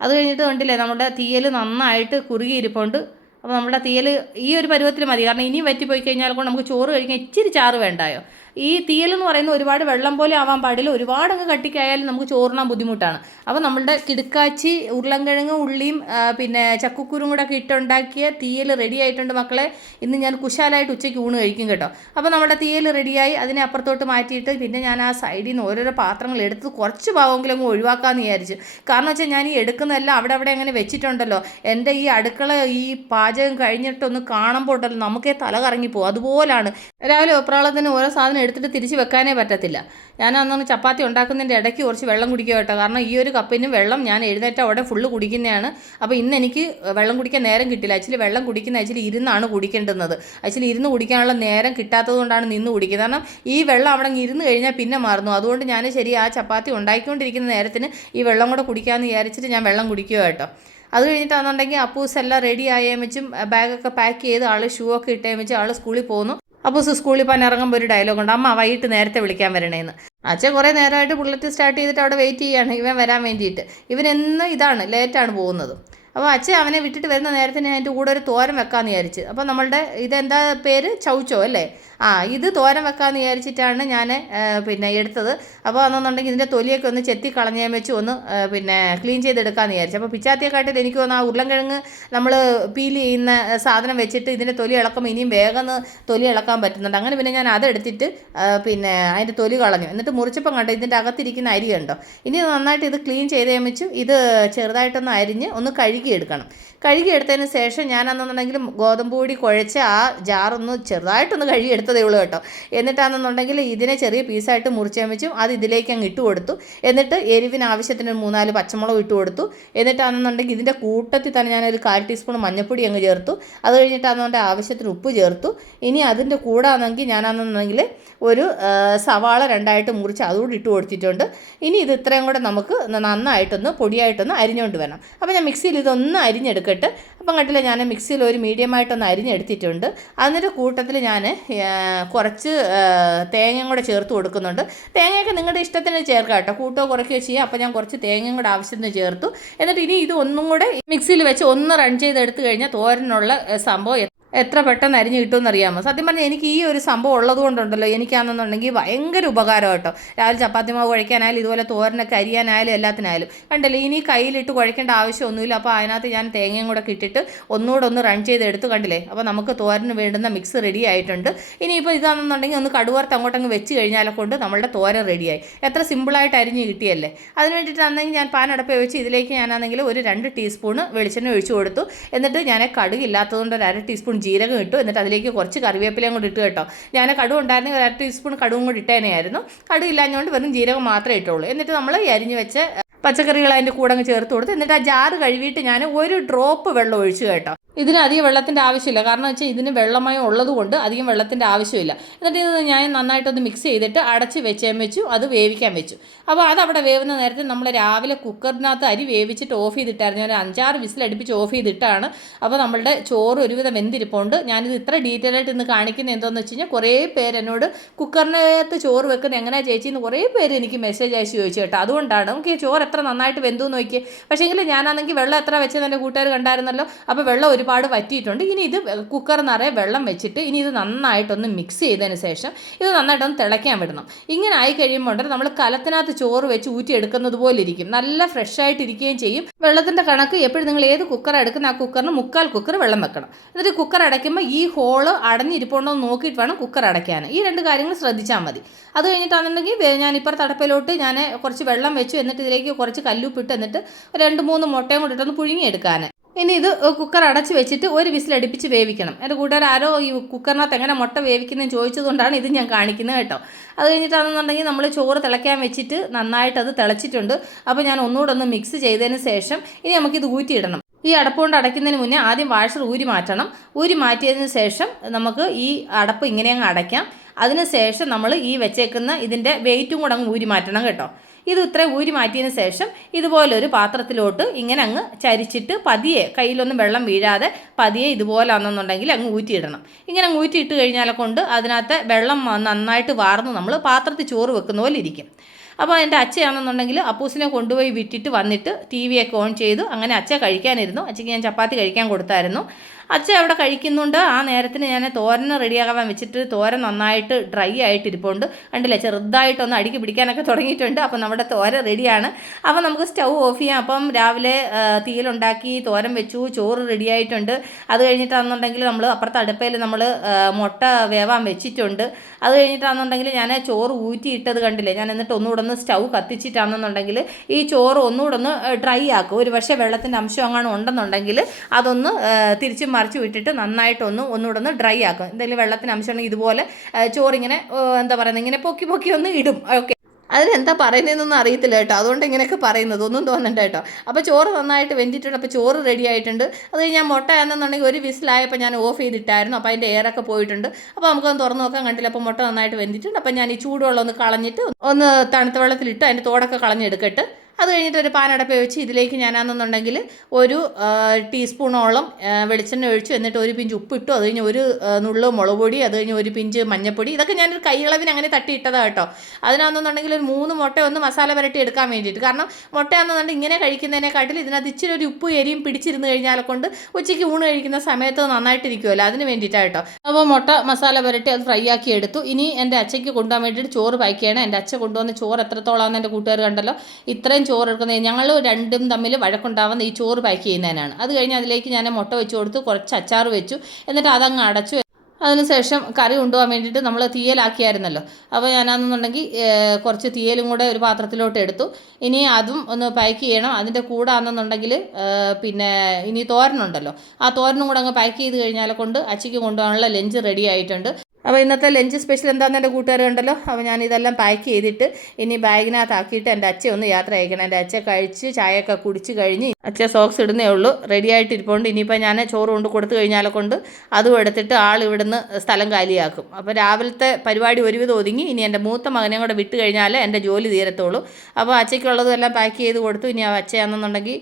അത് കഴിഞ്ഞിട്ട് കണ്ടില്ലേ നമ്മുടെ തീയൽ നന്നായിട്ട് കുറുകിയിരിപ്പുണ്ട്. അപ്പോൾ നമ്മുടെ തീയൽ ഈ ഒരു പരുവത്തിൽ മതി. കാരണം ഇനിയും വറ്റിപ്പോയി കഴിഞ്ഞാൽ കൊണ്ട് നമുക്ക് ചോറ് കഴിക്കാൻ ഇച്ചിരി ചാറ് വേണ്ടായോ. ഈ തീയലെന്ന് പറയുന്നത് ഒരുപാട് വെള്ളം പോലെ ആവാൻ പാടില്ല, ഒരുപാടങ്ങ് കട്ടിക്കായാലും നമുക്ക് ചോറിനാൻ ബുദ്ധിമുട്ടാണ്. അപ്പോൾ നമ്മളുടെ കിടുക്കാച്ചി ഉരുളൻകിഴങ്ങും ഉള്ളിയും പിന്നെ ചക്കക്കുരും കൂടെ ഒക്കെ ഇട്ടുണ്ടാക്കിയ തീയൽ റെഡി ആയിട്ടുണ്ട് മക്കളെ. ഇന്ന് ഞാൻ കുശാലായിട്ട് ഉച്ചയ്ക്ക് ഊണ് കഴിക്കും കേട്ടോ. അപ്പോൾ നമ്മുടെ തീയൽ റെഡിയായി അതിനെ അപ്പുറത്തോട്ട് മാറ്റിയിട്ട് പിന്നെ ഞാൻ ആ സൈഡിൽ നിന്ന് ഓരോരോ പാത്രങ്ങൾ എടുത്ത് കുറച്ച് ഭാഗമെങ്കിലും അങ്ങ് ഒഴിവാക്കാമെന്ന് വിചാരിച്ചു. കാരണം വെച്ചാൽ ഞാൻ ഈ എടുക്കുന്നതെല്ലാം അവിടെ അങ്ങനെ വെച്ചിട്ടുണ്ടല്ലോ. എൻ്റെ ഈ അടുക്കള ഈ പാചകം കഴിഞ്ഞിട്ടൊന്ന് കാണുമ്പോൾ ഉണ്ടല്ലോ നമുക്കേ തല കറങ്ങിപ്പോകും. അതുപോലാണ് രാവിലെ വെപ്രാളത്തിന് ഓരോ സാധനം എടുത്തിട്ട് തിരിച്ച് വെക്കാനേ പറ്റത്തില്ല. ഞാൻ അന്നൊന്ന് ചപ്പാത്തി ഉണ്ടാക്കുന്നതിൻ്റെ ഇടയ്ക്ക് കുറച്ച് വെള്ളം കുടിക്കുക കേട്ടോ. കാരണം ഈ ഒരു കപ്പിന് വെള്ളം ഞാൻ എഴുന്നേറ്റ അവിടെ ഫുള്ള് കുടിക്കുന്നതാണ്. അപ്പോൾ ഇന്ന് എനിക്ക് വെള്ളം കുടിക്കാൻ നേരം കിട്ടില്ല. ആക്ച്വലി വെള്ളം കുടിക്കുന്ന ആക്ച്വലി ഇരുന്നാണ് കുടിക്കേണ്ടുന്നത്. ആക്ച്വലി ഇരുന്ന് കുടിക്കാനുള്ള നേരം കിട്ടാത്തത് കൊണ്ടാണ് നിന്ന് കുടിക്കുന്നത്. കാരണം ഈ വെള്ളം അവിടെ ഇരുന്ന് കഴിഞ്ഞാൽ പിന്നെ മാറുന്നു. അതുകൊണ്ട് ഞാൻ ശരി ആ ചപ്പാത്തി ഉണ്ടാക്കിക്കൊണ്ടിരിക്കുന്ന നേരത്തിന് ഈ വെള്ളം കൂടെ കുടിക്കാമെന്ന് വിചാരിച്ചിട്ട് ഞാൻ വെള്ളം കുടിക്കുക കേട്ടോ. അത് കഴിഞ്ഞിട്ടാണെന്നുണ്ടെങ്കിൽ അപ്പൂസ് എല്ലാം റെഡി ആയേമിച്ചും ബാഗൊക്കെ പാക്ക് ചെയ്ത് ആൾ ഷൂ ഒക്കെ ഇട്ടേമിച്ച് ആൾ സ്കൂളിൽ പോകുന്നു. അപ്പോൾ സ്കൂളിൽ പോകാൻ ഇറങ്ങുമ്പോൾ ഒരു ഡയലോഗുണ്ട്, അമ്മ വൈകിട്ട് നേരത്തെ വിളിക്കാൻ വരണേന്ന്. അച്ഛൻ കുറേ നേരമായിട്ട് ബുള്ളറ്റ് സ്റ്റാർട്ട് ചെയ്തിട്ട് അവിടെ വെയിറ്റ് ചെയ്യുകയാണ് ഇവൻ വരാൻ വേണ്ടിയിട്ട്. ഇവനെന്നും ഇതാണ് ലേറ്റാണ് പോകുന്നത്. അപ്പോൾ അച്ഛൻ അവനെ വിട്ടിട്ട് വരുന്ന നേരത്തിന് അതിൻ്റെ കൂടെ ഒരു തോരൻ വെക്കാമെന്ന് വിചാരിച്ച്. അപ്പോൾ നമ്മളുടെ ഇതെന്താ പേര്, ചൗച്ചോ അല്ലേ? ഇത് തോരൻ വെക്കാമെന്ന് വിചാരിച്ചിട്ടാണ് ഞാൻ പിന്നെ എടുത്തത്. അപ്പോൾ അതെന്നുണ്ടെങ്കിൽ ഇതിൻ്റെ തൊലിയൊക്കെ ഒന്ന് ചെത്തി കളഞ്ഞാൽ വെച്ച് ഒന്ന് പിന്നെ ക്ലീൻ ചെയ്തെടുക്കാമെന്ന് വിചാരിച്ചു. അപ്പോൾ പിച്ചാത്തിയെക്കാട്ടിൽ എനിക്ക് തോന്നുന്നു ആ ഉരുളൻകിഴങ്ങ് നമ്മൾ പീൽ ചെയ്യുന്ന സാധനം വെച്ചിട്ട് ഇതിൻ്റെ തൊലി ഇളക്കുമ്പോൾ ഇനിയും വേഗം തൊലി ഇളക്കാൻ പറ്റുന്നുണ്ട്. അങ്ങനെ പിന്നെ ഞാൻ അതെടുത്തിട്ട് പിന്നെ അതിൻ്റെ തൊലി കളഞ്ഞു. എന്നിട്ട് മുറിച്ചപ്പം കണ്ടോ ഇതിൻ്റെ അകത്തിരിക്കുന്ന അരി കണ്ടോ. ഇനി നന്നായിട്ട് ഇത് ക്ലീൻ ചെയ്ത് വെച്ചും ഇത് ചെറുതായിട്ടൊന്ന് അരിഞ്ഞ് ഒന്ന് കഴുകിയെടുക്കണം. കഴുകിയെടുത്തതിന് ശേഷം ഞാനെന്നുണ്ടെങ്കിൽ ഗോതമ്പ് പൊടി കുഴച്ച് ആ ജാറൊന്ന് ചെറുതായിട്ടൊന്ന് കഴുകിയെടുത്തതേ ഉള്ളൂ കേട്ടോ. എന്നിട്ടാണെന്നുണ്ടെങ്കിൽ ഇതിനെ ചെറിയ പീസായിട്ട് മുറിച്ച് വെച്ചും അത് ഇതിലേക്ക് അങ്ങ് ഇട്ട് കൊടുത്തു. എന്നിട്ട് എരിവിന് ആവശ്യത്തിന് 3-4 പച്ചമുളക് ഇട്ട് കൊടുത്തു. എന്നിട്ടാണെന്നുണ്ടെങ്കിൽ ഇതിൻ്റെ കൂട്ടത്തിൽ തന്നെ ഞാനൊരു 1/4 ടീസ്പൂൺ മഞ്ഞൾപ്പൊടി അങ്ങ് ചേർത്തു. അത് കഴിഞ്ഞിട്ടാണെന്നുണ്ടെങ്കിൽ ആവശ്യത്തിന് ഉപ്പ് ചേർത്തു. ഇനി അതിൻ്റെ കൂടെ ആണെങ്കിൽ ഞാനാണെന്നുണ്ടെങ്കിൽ ഒരു സവാള 2ആയിട്ട് മുറിച്ച് അതുകൂടി ഇട്ട് കൊടുത്തിട്ടുണ്ട്. ഇനി ഇത് ഇത്രയും കൂടെ നമുക്ക് നന്നായിട്ടൊന്ന് പൊടിയായിട്ടൊന്ന് അരിഞ്ഞുകൊണ്ട് വരണം. അപ്പോൾ ഞാൻ മിക്സിയിൽ ഇതൊന്ന് അരിഞ്ഞെടുക്കട്ടെ. എടുക്കട്ടെ. അപ്പം കണ്ടില്ല, ഞാൻ മിക്സിയിൽ ഒരു മീഡിയമായിട്ടൊന്ന് അരിഞ്ഞെടുത്തിട്ടുണ്ട്. അതിൻ്റെ കൂട്ടത്തിൽ ഞാൻ കുറച്ച് തേങ്ങയും കൂടെ ചേർത്ത് കൊടുക്കുന്നുണ്ട്. തേങ്ങയൊക്കെ നിങ്ങളുടെ ഇഷ്ടത്തിന് ചേർക്കാം കേട്ടോ, കൂട്ടോ കുറയ്ക്കുകയോ ചെയ്യാം. അപ്പോൾ ഞാൻ കുറച്ച് തേങ്ങയും കൂടെ ആവശ്യത്തിന് ചേർത്തു. എന്നിട്ട് ഇനി ഇത് ഒന്നും കൂടെ മിക്സിയിൽ വെച്ച് ഒന്ന് റൺ ചെയ്തെടുത്ത് കഴിഞ്ഞാൽ തോരനുള്ള സംഭവം എത്ര പെട്ടെന്ന് അരിഞ്ഞ് കിട്ടുമെന്ന് അറിയാമോ? സത്യം പറഞ്ഞാൽ എനിക്ക് ഈ ഒരു സംഭവം ഉള്ളത് കൊണ്ടുണ്ടല്ലോ, എനിക്കാണെന്നുണ്ടെങ്കിൽ ഭയങ്കര ഉപകാരം കേട്ടോ. രാവിലെ ചപ്പാത്തി മാവ് കുഴയ്ക്കാനായാലും ഇതുപോലെ തോരനൊക്കെ അരിയാനായാലും എല്ലാത്തിനായാലും കണ്ടല്ലോ. ഇനി കയ്യിലിട്ട് കുഴയ്ക്കേണ്ട ആവശ്യമൊന്നുമില്ല. അപ്പോൾ അതിനകത്ത് ഞാൻ തേങ്ങയും കൂടെ ഇട്ടിട്ട് ഒന്നുകൂടെ ഒന്ന് റൺ ചെയ്തെടുത്ത് കണ്ടില്ലേ. അപ്പോൾ നമുക്ക് തോരന് വേണ്ടുന്ന മിക്സ് റെഡി ആയിട്ടുണ്ട്. ഇനിയിപ്പോൾ ഇതാണെന്നുണ്ടെങ്കിൽ ഒന്ന് കടുവറുത്ത് അങ്ങോട്ടങ്ങ് വെച്ച് കഴിഞ്ഞാൽ കൊണ്ട് നമ്മളുടെ തോരൻ റെഡിയായി. എത്ര സിമ്പിളായിട്ട് അരിഞ്ഞ് കിട്ടിയല്ലേ. അതിന് വേണ്ടിയിട്ടാണെങ്കിൽ ഞാൻ പാൻ അടുപ്പ് വെച്ച് ഇതിലേക്ക് ഞാനാണെങ്കിൽ ഒരു 2 ടീസ്പൂണ് വെളിച്ചെണ്ണ ഒഴിച്ചു കൊടുത്തു. എന്നിട്ട് ഞാൻ കടുകില്ലാത്തതുകൊണ്ട് ഒരു 1/2 ടീസ്പൂൺ ജീരകം ഇട്ടു. എന്നിട്ട് അതിലേക്ക് കുറച്ച് കറിവേപ്പിലയും കൂടി ഇട്ട് കേട്ടോ. ഞാൻ കടുക് ഉണ്ടായിരുന്നെങ്കിൽ 1/2 ടീസ്പൂൺ കടുവും കൂടി ഇട്ടേനെയായിരുന്നു. കടുക് ഇല്ലാഞ്ഞുകൊണ്ട് വെറും ജീരകം മാത്രമേ ഇട്ടുള്ളൂ. എന്നിട്ട് നമ്മൾ അരിഞ്ഞ് വെച്ച പച്ചക്കറികൾ അതിൻ്റെ കൂടെ അങ്ങ് ചേർത്ത് കൊടുത്ത് എന്നിട്ട് ആ ജാറ് കഴുകിയിട്ട് ഞാൻ ഒരു ഡ്രോപ്പ് വെള്ളം ഒഴിച്ചു കേട്ടോ. ഇതിന് അധികം വെള്ളത്തിൻ്റെ ആവശ്യമില്ല, കാരണം വെച്ചാൽ ഇതിന് വെള്ളമയം ഉള്ളതുകൊണ്ട് അധികം വെള്ളത്തിൻ്റെ ആവശ്യമില്ല. എന്നിട്ട് ഇത് ഞാൻ നന്നായിട്ടൊന്ന് മിക്സ് ചെയ്തിട്ട് അടച്ച് വെച്ചു, അത് വേവിക്കാൻ വെച്ചു. അപ്പോൾ അതവിടെ വേവുന്ന നേരത്തെ നമ്മൾ രാവിലെ കുക്കറിനകത്ത് അരി വേവിച്ചിട്ട് ഓഫ് ചെയ്തിട്ടായിരുന്നു. ഞാൻ 5-6 വിസിലടുപ്പിച്ച് ഓഫ് ചെയ്തിട്ടാണ്. അപ്പോൾ നമ്മളുടെ ചോറ് ഒരുവിധം വെന്തിരിപ്പുണ്ട്. ഞാനിത് ഇത്ര ഡീറ്റെയിൽ ആയിട്ട് ഇന്ന് കാണിക്കുന്നത് എന്താണെന്ന് വെച്ച് കഴിഞ്ഞാൽ, കുറേ പേര് എന്നോട് കുക്കറിനകത്ത് ചോറ് വെക്കുന്നത് എങ്ങനെയാണ് ചേച്ചി എന്ന് കുറേ പേര് എനിക്ക് മെസ്സേജ് അയച്ച് ചോദിച്ചു കേട്ടോ. അതുകൊണ്ടാണ് നമുക്ക് ചോറ് എത്ര നന്നായിട്ട് വെന്തു നോക്കിയേ. പക്ഷേ എങ്കിൽ ഞാനാണെങ്കിൽ വെള്ളം എത്ര വെച്ചത് എൻ്റെ കൂട്ടുകാർ കണ്ടായിരുന്നല്ലോ. അപ്പോൾ വെള്ളം ഒരുപാട് വറ്റിയിട്ടുണ്ട്. ഇനി ഇത് കുക്കർ നിറയെ വെള്ളം വെച്ചിട്ട് ഇനി ഇത് നന്നായിട്ടൊന്ന് മിക്സ് ചെയ്തതിന് ശേഷം ഇത് നന്നായിട്ടൊന്ന് തിളയ്ക്കാൻ വിടണം. ഇങ്ങനെ ആയി കഴിയുമ്പോൾ നമ്മൾ കലത്തിനകത്ത് ചോറ് വെച്ച് ഊറ്റിയെടുക്കുന്നത് പോലെ ഇരിക്കും. നല്ല ഫ്രഷ് ആയിട്ടിരിക്കുകയും ചെയ്യും. വെള്ളത്തിൻ്റെ കണക്ക് എപ്പോഴും നിങ്ങൾ ഏത് കുക്കർ എടുക്കുന്ന ആ കുക്കറിന് 3/4 കുക്കർ വെള്ളം വെക്കണം. എന്നിട്ട് കുക്കർ അടയ്ക്കുമ്പോൾ ഈ ഹോള് അടഞ്ഞിരിപ്പുണ്ടോ എന്ന് നോക്കിയിട്ട് വേണം കുക്കർ അടയ്ക്കാൻ. ഈ 2 കാര്യങ്ങൾ ശ്രദ്ധിച്ചാൽ മതി. അത് കഴിഞ്ഞിട്ടാണെന്നുണ്ടെങ്കിൽ ഞാൻ ഇപ്പുറത്തെ അടുപ്പിലോട്ട് ഞാൻ കുറച്ച് വെള്ളം വെച്ചു. എന്നിട്ട് ഇതിലേക്ക് കുറച്ച് കല്ലുപ്പിട്ട് എന്നിട്ട് 2-3 മുട്ടയും കൂടി ഇട്ടൊന്ന് പുഴുങ്ങിയെടുക്കാൻ. ഇനി ഇത് കുക്കർ അടച്ച് വെച്ചിട്ട് ഒരു വിസിലടുപ്പിച്ച് വേവിക്കണം. എൻ്റെ കൂട്ടുകാർ ആരോ ഈ കുക്കറിനകത്ത് എങ്ങനെ മുട്ട വേവിക്കുന്നതെന്ന് ചോദിച്ചതുകൊണ്ടാണ് ഇത് ഞാൻ കാണിക്കുന്നത് കേട്ടോ. അത് കഴിഞ്ഞിട്ടാണെന്നുണ്ടെങ്കിൽ നമ്മൾ ചോറ് തിളയ്ക്കാൻ വെച്ചിട്ട് നന്നായിട്ട് അത് തിളച്ചിട്ടുണ്ട്. അപ്പോൾ ഞാൻ ഒന്നുകൂടെ ഒന്ന് മിക്സ് ചെയ്തതിന് ശേഷം ഇനി നമുക്കിത് ഊറ്റിയിടണം. ഈ അടപ്പ് കൊണ്ട് അടയ്ക്കുന്നതിന് മുന്നേ ആദ്യം വാഷർ ഊരി മാറ്റണം. ഊരി മാറ്റിയതിന് ശേഷം നമുക്ക് ഈ അടപ്പ് ഇങ്ങനെ അങ്ങ് അടയ്ക്കാം. അതിന് ശേഷം നമ്മൾ ഈ വെച്ചേക്കുന്ന ഇതിൻ്റെ വെയിറ്റും കൂടെ അങ്ങ് ഊരി മാറ്റണം കേട്ടോ. ഇത് ഇത്രയും ഊരി മാറ്റിയതിന് ശേഷം ഇതുപോലൊരു പാത്രത്തിലോട്ട് ഇങ്ങനെ അങ്ങ് ചരിച്ചിട്ട് പതിയെ, കയ്യിലൊന്നും വെള്ളം വീഴാതെ പതിയെ ഇതുപോലെ ആണെന്നുണ്ടെങ്കിൽ അങ്ങ് ഊറ്റിയിടണം. ഇങ്ങനെ അങ്ങ് ഊറ്റിയിട്ട് കഴിഞ്ഞാൽ കൊണ്ട് അതിനകത്ത് വെള്ളം നന്നായിട്ട് വാർന്ന് നമ്മൾ പാത്രത്തിൽ ചോറ് വെക്കുന്ന പോലെ ഇരിക്കും. അപ്പോൾ എൻ്റെ അച്ഛയാണെന്നുണ്ടെങ്കിൽ അപ്പൂസിനെ കൊണ്ടുപോയി വിട്ടിട്ട് വന്നിട്ട് TV ഒക്കെ ഓൺ ചെയ്തു. അങ്ങനെ അച്ഛ കഴിക്കാനിരുന്നു. അച്ഛയ്ക്ക് ഞാൻ ചപ്പാത്തി കഴിക്കാൻ കൊടുത്തായിരുന്നു. അച്ഛ അവിടെ കഴിക്കുന്നുണ്ട്. ആ നേരത്തിന് ഞാൻ തോരന് റെഡിയാകാൻ വെച്ചിട്ട് തോരൻ നന്നായിട്ട് ഡ്രൈ ആയിട്ടിരിപ്പുണ്ട്. കണ്ടില്ലേ, ചെറുതായിട്ടൊന്ന് അടുക്കി പിടിക്കാനൊക്കെ തുടങ്ങിയിട്ടുണ്ട്. അപ്പം നമ്മുടെ തോരൻ റെഡിയാണ്. അപ്പോൾ നമുക്ക് സ്റ്റൗ ഓഫ് ചെയ്യാം. അപ്പം രാവിലെ തീയിലുണ്ടാക്കി തോരൻ വെച്ചു, ചോറ് റെഡിയായിട്ടുണ്ട്. അത് കഴിഞ്ഞിട്ടാണെന്നുണ്ടെങ്കിൽ നമ്മൾ അപ്പുറത്തെ അടുപ്പയിൽ നമ്മൾ മുട്ട വേവാൻ വെച്ചിട്ടുണ്ട്. അത് കഴിഞ്ഞിട്ടാണെന്നുണ്ടെങ്കിൽ ഞാൻ ചോറ് ഊറ്റിയിട്ടത് കണ്ടില്ലേ. ഞാൻ എന്നിട്ട് ഒന്നുകൂടെ ഒന്ന് സ്റ്റൗ കത്തിച്ചിട്ടാണെന്നുണ്ടെങ്കിൽ ഈ ചോറ് ഒന്നുകൂടെ ഒന്ന് ഡ്രൈ ആക്കും. ഒരു പക്ഷേ വെള്ളത്തിൻ്റെ അംശം അങ്ങനെ ഉണ്ടെന്നുണ്ടെങ്കിൽ അതൊന്ന് തിരിച്ച് മറിച്ച് വിട്ടിട്ട് ഒന്നുകൂടെ ഒന്ന് ഡ്രൈ ആക്കും. എന്തെങ്കിലും വെള്ളത്തിന് അംശം ഉണ്ടെങ്കിൽ ഇതുപോലെ ചോറിങ്ങനെ എന്താ പറയുന്നത്, ഇങ്ങനെ പൊക്കി പൊക്കി ഒന്ന് ഇടും. ഓക്കെ, അതിനെന്താ പറയുന്നതെന്നൊന്നും അറിയത്തില്ല കേട്ടോ. അതുകൊണ്ട് ഇങ്ങനെയൊക്കെ പറയുന്നത് ഒന്നും തോന്നണ്ട കേട്ടോ. അപ്പോൾ ചോറ് നന്നായിട്ട് വെന്തിട്ടുണ്ട്. അപ്പോൾ ചോറ് റെഡി ആയിട്ടുണ്ട്. അത് കഴിഞ്ഞ് ഞാൻ മുട്ട ആണെന്നുണ്ടെങ്കിൽ ഒരു വിസിലായപ്പോൾ ഞാൻ ഓഫ് ചെയ്തിട്ടായിരുന്നു. അപ്പോൾ അതിൻ്റെ എയറൊക്കെ പോയിട്ടുണ്ട്. അപ്പോൾ നമുക്കൊന്ന് തുറന്ന് നോക്കാൻ കണ്ടില്ല. അപ്പോൾ മുട്ട നന്നായിട്ട് വെന്തിട്ടുണ്ട്. അപ്പോൾ ഞാൻ ഈ ചൂടുവെള്ളം ഒന്ന് കളഞ്ഞിട്ട് ഒന്ന് തണുത്ത വെള്ളത്തിലിട്ട് അതിൻ്റെ തോടൊക്കെ കളഞ്ഞെടുക്കട്ടെ. അത് കഴിഞ്ഞിട്ട് ഒരു പാനടപ്പ് വെച്ച് ഇതിലേക്ക് ഞാനാണെന്നുണ്ടെങ്കിൽ ഒരു ടീസ്പൂണോളം വെളിച്ചെണ്ണ ഒഴിച്ചു. എന്നിട്ട് ഒരു പിഞ്ച് ഉപ്പിട്ടു. അത് കഴിഞ്ഞ് ഒരു നുള്ളു മുളക് പൊടി, അത് കഴിഞ്ഞ് ഒരു പിഞ്ച് മഞ്ഞൾപ്പൊടി. ഇതൊക്കെ ഞാനൊരു കൈയളവിന് അങ്ങനെ തട്ടിയിട്ടതാണ് കേട്ടോ. അതിനാണെന്നുണ്ടെങ്കിൽ ഒരു 3 മുട്ട ഒന്ന് മസാല പുരട്ടി എടുക്കാൻ വേണ്ടിയിട്ട്. കാരണം മുട്ടയാണെന്നുണ്ടെങ്കിൽ ഇങ്ങനെ കഴിക്കുന്നതിനെക്കാട്ടിൽ ഇതിനകത്ത് ഇച്ചിരി ഒരു ഉപ്പ് എരിയും പിടിച്ചിരുന്ന് കഴിഞ്ഞാൽ കൊണ്ട് ഉച്ചയ്ക്ക് ഊണ് കഴിക്കുന്ന സമയത്ത് നന്നായിട്ടിരിക്കുമല്ലോ, അതിന് വേണ്ടിയിട്ടാണ് കേട്ടോ. അപ്പോൾ മുട്ട മസാല പുരട്ടി അത് ഫ്രൈ ആക്കി എടുത്തു. ഇനി എൻ്റെ അച്ഛയ്ക്ക് കൊണ്ടുപോകാൻ വേണ്ടിയിട്ട് ചോറ് പായ്ക്കുകയാണ്. എൻ്റെ അച്ഛൻ കൊണ്ടുവന്ന ചോറ് എത്രത്തോളാണെന്ന് എൻ്റെ കൂട്ടുകാർ കണ്ടല്ലോ. ഇത്രയും ചോറ് എടുക്കുന്നത് ഞങ്ങൾ രണ്ടും തമ്മിൽ വഴക്കുണ്ടാവുന്ന ഈ ചോറ് പാക്ക് ചെയ്യുന്നതിനാണ്. അത് കഴിഞ്ഞ് അതിലേക്ക് ഞാൻ മുട്ട വെച്ച് കൊടുത്തു, കുറച്ച് അച്ചാർ വെച്ചു. എന്നിട്ട് അതങ്ങ് അടച്ചു. അതിനുശേഷം കറി കൊണ്ടുപോകാൻ വേണ്ടിയിട്ട് നമ്മൾ തീയലാക്കിയായിരുന്നല്ലോ. അപ്പോൾ ഞാനാണെന്നുണ്ടെങ്കിൽ കുറച്ച് തീയലും കൂടെ ഒരു പാത്രത്തിലോട്ട് എടുത്തു. ഇനി അതും ഒന്ന് പാക്ക് ചെയ്യണം. അതിൻ്റെ കൂടെ ആണെന്നുണ്ടെങ്കിൽ പിന്നെ ഇനി തോരനുണ്ടല്ലോ, ആ തോരനും കൂടെ അങ്ങ് പാക്ക് ചെയ്ത് കഴിഞ്ഞാൽ കൊണ്ട് അച്ചിക്ക് കൊണ്ടുപോകാനുള്ള ലഞ്ച് റെഡി ആയിട്ടുണ്ട്. അപ്പോൾ ഇന്നത്തെ ലഞ്ച് സ്പെഷ്യൽ എന്താണെന്ന് എൻ്റെ കൂട്ടുകാർ കണ്ടല്ലോ. അപ്പോൾ ഞാനിതെല്ലാം പാക്ക് ചെയ്തിട്ട് ഇനി ബാഗിനകത്താക്കിയിട്ട് എൻ്റെ അച്ഛൻ ഒന്ന് യാത്ര അയക്കണം. എൻ്റെ അച്ഛൻ കഴിച്ച് ചായയൊക്കെ കുടിച്ച് കഴിഞ്ഞ് അച്ഛൻ സോക്സ് ഇടുന്നേ ഉള്ളൂ, റെഡി ആയിട്ടിരിപ്പുണ്ട്. ഇനിയിപ്പോൾ ഞാൻ ചോറ് കൊണ്ട് കൊടുത്തു കഴിഞ്ഞാൽ കൊണ്ട് അതും എടുത്തിട്ട് ആൾ ഇവിടുന്ന് സ്ഥലം കാലിയാക്കും. അപ്പോൾ രാവിലത്തെ പരിപാടി ഒരുവിധം ഒതുങ്ങി. ഇനി എൻ്റെ മൂത്ത മകനെ കൂടെ വിട്ട് കഴിഞ്ഞാൽ എൻ്റെ ജോലി തീരത്തുള്ളൂ. അപ്പോൾ അച്ഛയ്ക്കുള്ളതും എല്ലാം പാക്ക് ചെയ്ത് കൊടുത്തു. ഇനി ആ അച്ഛയാണെന്നുണ്ടെങ്കിൽ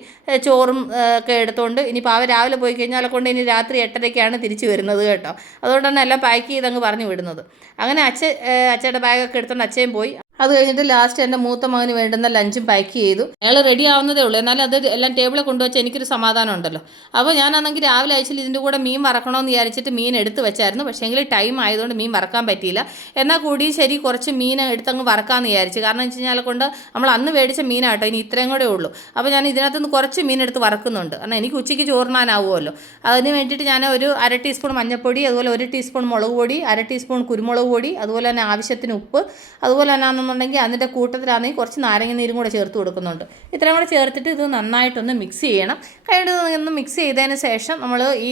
ചോറും ഒക്കെ എടുത്തുകൊണ്ട് ഇനിയിപ്പോൾ അവർ രാവിലെ പോയി കഴിഞ്ഞാൽ കൊണ്ട് ഇനി രാത്രി 8:30-ക്കാണ് തിരിച്ച് വരുന്നത് കേട്ടോ. അതുകൊണ്ട് തന്നെ എല്ലാം പാക്ക് ചെയ്തങ്ങ് പറഞ്ഞു വിടുന്നത്. അങ്ങനെ അച്ഛയുടെ ബാഗൊക്കെ എടുത്തുകൊണ്ട് അച്ഛയും പോയി. അത് കഴിഞ്ഞിട്ട് ലാസ്റ്റ് എൻ്റെ മൂത്ത മകന് വേണ്ടുന്ന ലഞ്ചും പാക്ക് ചെയ്തു. അയാൾ റെഡി ആവുന്നതേ ഉള്ളൂ, എന്നാലും അത് എല്ലാം ടേബിളിൽ കൊണ്ടുവച്ച് എനിക്കൊരു സമാധാനം ഉണ്ടല്ലോ. അപ്പോൾ ഞാനാണെങ്കിൽ രാവിലെ അയച്ചിൽ ഇതിൻ്റെ കൂടെ മീൻ വറക്കണമെന്ന് വിചാരിച്ചിട്ട് മീൻ എടുത്ത് വെച്ചായിരുന്നു. പക്ഷേ എങ്കിൽ ടൈം ആയതുകൊണ്ട് മീൻ വറക്കാൻ പറ്റിയില്ല. എന്നാൽ കൂടി ശരി കുറച്ച് മീൻ എടുത്തങ്ങ് വറക്കാമെന്ന് വിചാരിച്ചു. കാരണം എന്ന് വെച്ച് കഴിഞ്ഞാൽ കൊണ്ട് നമ്മൾ അന്ന് മേടിച്ച മീനാട്ടോ, ഇനി ഇത്രയും കൂടെ ഉള്ളൂ. അപ്പോൾ ഞാൻ ഇതിനകത്തുനിന്ന് കുറച്ച് മീൻ എടുത്ത് വറക്കുന്നുണ്ട്. കാരണം എനിക്ക് ഉച്ചയ്ക്ക് ചോറിനാനാവുമല്ലോ. അതിന് വേണ്ടിയിട്ട് ഞാൻ ഒരു 1/2 ടീസ്പൂൺ മഞ്ഞൾപ്പൊടി, അതുപോലെ 1 ടീസ്പൂൺ മുളക് പൊടി, 1/2 ടീസ്പൂൺ കുരുമുളക് പൊടി, അതുപോലെ തന്നെ ആവശ്യത്തിന് ഉപ്പ്, അതുപോലെ തന്നെ ഉണ്ടെങ്കിൽ അതിൻ്റെ കൂട്ടത്തിലാണെങ്കിൽ കുറച്ച് നാരങ്ങ നീരും കൂടെ ചേർത്ത് കൊടുക്കുന്നുണ്ട്. ഇത്രയും കൂടെ ചേർത്തിട്ട് ഇത് നന്നായിട്ടൊന്ന് മിക്സ് ചെയ്യണം. കഴിഞ്ഞിട്ട് മിക്സ് ചെയ്തതിന് ശേഷം നമ്മൾ ഈ